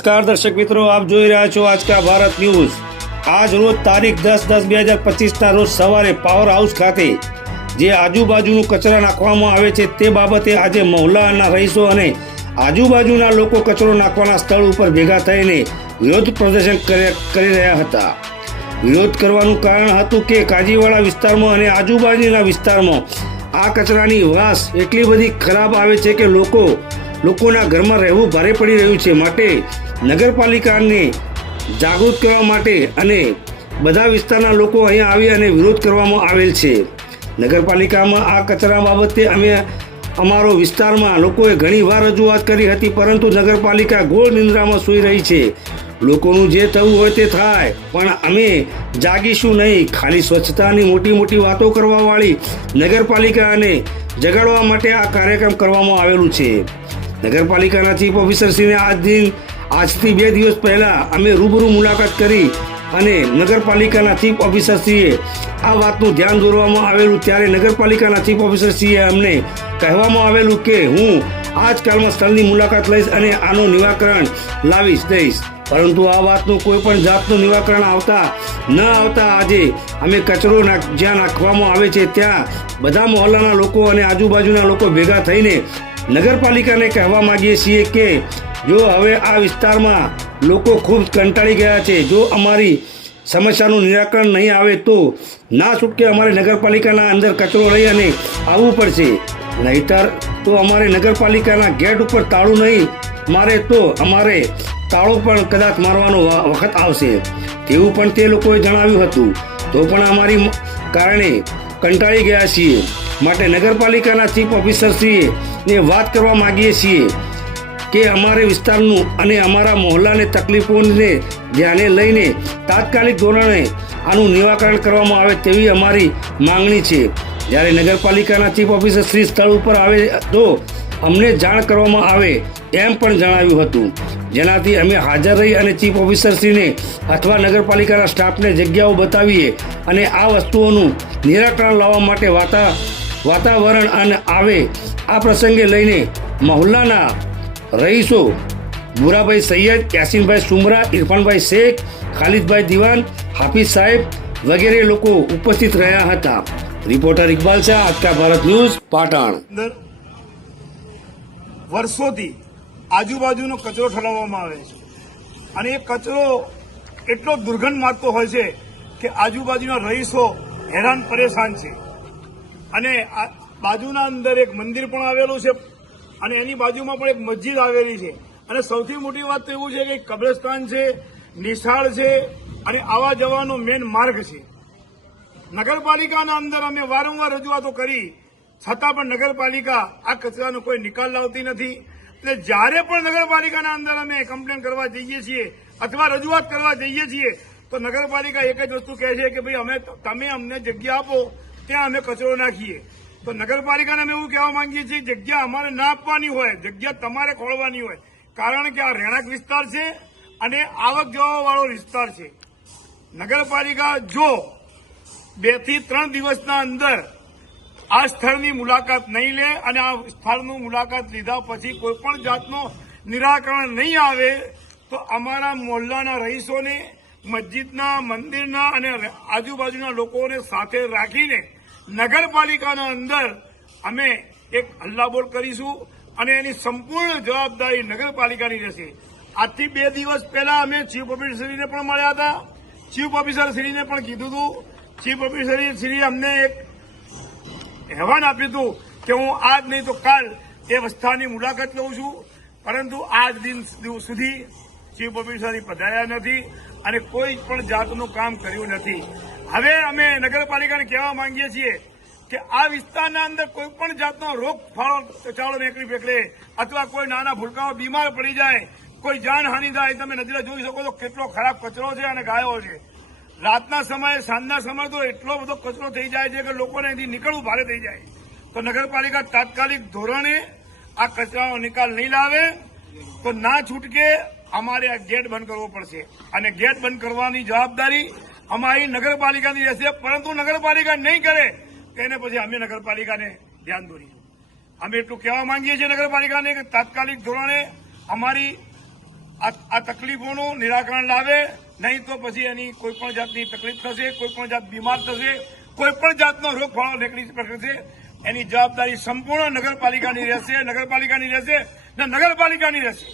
નમસ્કાર દર્શક મિત્રો, આપ જોઈ રહ્યા છો આજકા ભારત ન્યૂઝ। આજ રોજ તારીખ 10/10/2025 રોજ સવારે પાવર હાઉસ ખાતે જે આજુબાજુનું કચરા નાખવામાં આવે છે તે બાબતે આજે મહોલ્લાના રહીશો અને આજુબાજુના લોકો કચરો નાખવાના સ્થળ ઉપર ભેગા થઈને વિરોધ પ્રદર્શન કરી રહ્યા હતા। વિરોધ કરવાનું કારણ હતું કે કાજીવાડા વિસ્તારમાં અને આજુબાજુના વિસ્તારમાં આ કચરાની વાસ એટલી બધી ખરાબ આવે છે કે લોકોના ઘરમાં રહેવું ભારે પડી રહ્યું છે। માટે નગરપાલિકાને જાગૃત કરવા માટે અને બધા વિસ્તારના લોકો અહીંયા આવી અને વિરોધ કરવામાં આવેલ છે। નગરપાલિકામાં આ કચરા બાબતે અમે અમારો વિસ્તારમાં લોકોએ ઘણી વાર રજૂઆત કરી હતી, પરંતુ નગરપાલિકા ગોળ નિંદ્રામાં સૂઈ રહી છે। લોકોનું જે થવું હોય તે થાય, પણ અમે જાગીશું નહીં। ખાલી સ્વચ્છતાની મોટી વાતો કરવાવાળી નગરપાલિકાને જગાડવા માટે આ કાર્યક્રમ કરવામાં આવેલું છે। નગરપાલિકાના ચીફ ઓફિસરશ્રીને આજથી 2 દિવસ પહેલા અમે રૂબરૂ મુલાકાત કરી અને નગરપાલિકાના ચીફ ઓફિસરશ્રીએ આ વાતનું ધ્યાન દોરવામાં આવેલું। ત્યારે નગરપાલિકાના ચીફ ઓફિસરશ્રીએ અમને કહેવામાં આવેલું કે હું આજકાલમાં સ્થળની મુલાકાત લઈશ અને આનું નિવારણ દઈશ, પરંતુ આ વાતનું કોઈ પણ જાતનું નિવારણ આવતા આજે અમે કચરો જ્યાં નાખવામાં આવે છે ત્યાં બધા મહોલ્લાના લોકો અને આજુબાજુના લોકો ભેગા થઈને નગરપાલિકાને કહેવા માંગીએ છીએ કે જો હવે આ વિસ્તારમાં લોકો ખૂબ કંટાળી ગયા છે, જો અમારી સમસ્યાનું નિરાકરણ નહીં આવે તો ના છૂટકે અમારે નગરપાલિકાના અંદર કચરો લઈ અને આવવું પડશે, નહીંતર તો અમારે નગરપાલિકાના ગેટ ઉપર તાળું નહીં મારે તો અમારે તાળો પણ કદાચ મારવાનો વખત આવશે તેવું પણ તે લોકોએ જણાવ્યું હતું। તો પણ અમારી કારણે કંટાળી ગયા છીએ, માટે નગરપાલિકાના ચીફ ઓફિસરશ્રીને વાત કરવા માંગીએ છીએ કે અમારે વિસ્તારનું અને અમારા મહોલ્લાને તકલીફોને ધ્યાને લઈને તાત્કાલિક ધોરણે આનું નિરાકરણ કરવામાં આવે તેવી અમારી માંગણી છે। જ્યારે નગરપાલિકાના ચીફ ઓફિસરશ્રી સ્થળ ઉપર આવે તો અમને જાણ કરવામાં આવે એમ પણ જણાવ્યું હતું, જેનાથી અમે હાજર રહી અને ચીફ ઓફિસરશ્રીને અથવા નગરપાલિકાના સ્ટાફને જગ્યાઓ બતાવીએ અને આ વસ્તુઓનું નિરાકરણ લાવવા માટે વાતાવરણ અને આવે। આ પ્રસંગે લઈને મહોલ્લાના રહીશો ભૂરાભાઈ સૈયદ, યાસીનભાઈ સુમરા, ઇરફાનભાઈ શેખ, ખાલિદભાઈ દિવાન, હાફિઝ સાહેબ વગેરે લોકો ઉપસ્થિત રહ્યા હતા। Reporter Iqbal Shah, Aajka Bharat news, Patan. વર્ષોથી આજુબાજુનો કચરો ઠલવવામાં આવે છે અને એ કચરો એટલો દુર્ગંધ મારતો હોય છે કે આજુબાજુના રહીશો હેરાન પરેશાન છે। અને બાજુના અંદર એક મંદિર પણ આવેલું છે અને એની બાજુમાં પણ એક મસ્જિદ આવેલી છે અને સૌથી મોટી વાત તો એવું છે કે કબ્રસ્તાન છે, નિશાળ છે અને આવવા જવાનો મેન માર્ગ છે। નગરપાલિકાના અંદર અમે વારંવાર રજૂઆતો કરી, છતાં પણ નગરપાલિકા આ કચરાનો કોઈ નિકાલ લાવતી નથી। એટલે જ્યારે પણ નગરપાલિકાના અંદર અમે કમ્પ્લેન કરવા જઈએ છીએ અથવા રજૂઆત કરવા જઈએ છીએ તો નગરપાલિકા એક જ વસ્તુ કહે છે કે ભાઈ તમે અમને જગ્યા આપો, ત્યાં અમે કચરો નાખીએ। તો નગરપાલિકાને અમે એવું કહેવા માંગીએ છીએ, જગ્યા અમારે ના આપવાની હોય, જગ્યા તમારે ખોળવાની હોય, કારણ કે આ રહેણાંક વિસ્તાર છે અને આવક જવાવાળો વિસ્તાર છે। નગરપાલિકા જો 2 થી 3 દિવસના અંદર આ સ્થળની મુલાકાત નહીં લે અને આ સ્થળનું મુલાકાત લીધા પછી કોઈ પણ જાતનો નિરાકરણ નહીં આવે તો અમારા મોહલ્લાના રહીશોને, મસ્જિદના, મંદિરના અને આજુબાજુના લોકોને સાથે રાખીને નગરપાલિકાના અંદર અમે એક હલ્લાબોલ કરીશું અને એની સંપૂર્ણ જવાબદારી નગરપાલિકાની રહેશે। આજથી 2 દિવસ પહેલા અમે ચીફ ઓફિસરશ્રીને પણ મળ્યા હતા, ચીફ ઓફિસરશ્રીને પણ કીધું હતું, ચીફ ઓફિસરશ્રીએ અમને એક અહેવાન આપ્યું હતું કે હું આજ નહીં તો કાલ એ વિસ્તારની મુલાકાત લઉં છું, પરંતુ આજ દિન સુધી ચીફ ઓફિસર પધાર્યા નથી અને કોઈ પણ જાતનું કામ કર્યું નથી। હવે અમે નગરપાલિકાને કહેવા માંગીએ છીએ કે આ વિસ્તારના અંદર કોઈ પણ જાતનો રોગચાળો નીકળે અથવા કોઈ નાના ભૂલકાઓ બીમાર પડી જાય, કોઈ જાનહાનિ થાય, તમે નજરે જોઈ શકો છો કેટલો ખરાબ કચરો છે અને ગાયો છે। રાતના સમયે, સાંજના સમયે તો એટલો બધો કચરો થઈ જાય છે કે લોકોને અહીંથી નીકળવું ભારે થઈ જાય। તો નગરપાલિકા તાત્કાલિક ધોરણે આ કચરાનો નિકાલ નહીં લાવે તો ના છૂટકે અમારે આ ગેટ બંધ કરવો પડશે અને ગેટ બંધ કરવાની જવાબદારી અમારી નગરપાલિકાની રહેશે, પરંતુ નગરપાલિકા નહીં કરે તેને પછી અમે નગરપાલિકાને ધ્યાન દોરીશું। અમે એટલું કહેવા માંગીએ છીએ નગરપાલિકાને કે તાત્કાલિક ધોરણે અમારી આ તકલીફોનું નિરાકરણ લાવે, નહીં તો પછી એની કોઈ પણ જાતની તકલીફ થશે, કોઈ પણ જાત બીમાર થશે, કોઈ પણ જાતનો રોગ ફાળો નીકળી શકશે. એની જવાબદારી સંપૂર્ણ નગરપાલિકાની રહેશે ને નગરપાલિકાની રહેશે.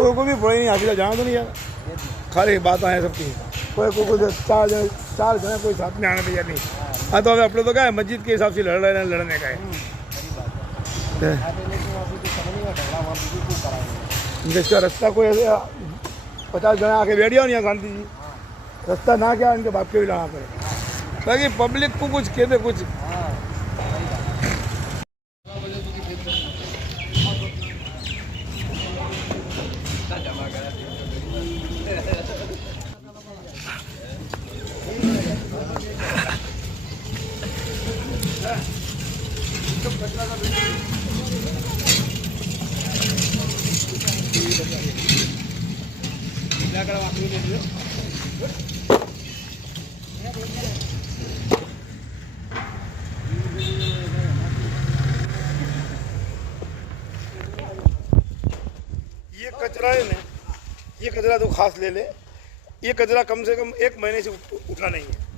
कोई भी पढ़े नहीं आगे जाना तो नहीं यार, खाली बात है सबकी. कोई 4 जने कोई साथ में आने तैयार नहीं. हाँ तो अपने तो क्या है, मस्जिद के हिसाब से लड़ने का है. जिसका रास्ता कोई ऐसे 50 जने आके बैठ जाओ नहीं शांति जी, रास्ता ना क्या इनके बाप के भी लाना पड़े, ताकि पब्लिक को कुछ कहते कुछ. ये कचरा है ना, ये कचरा तो खास ले ले, ये कचरा कम से कम 1 महीने से उठा नहीं है.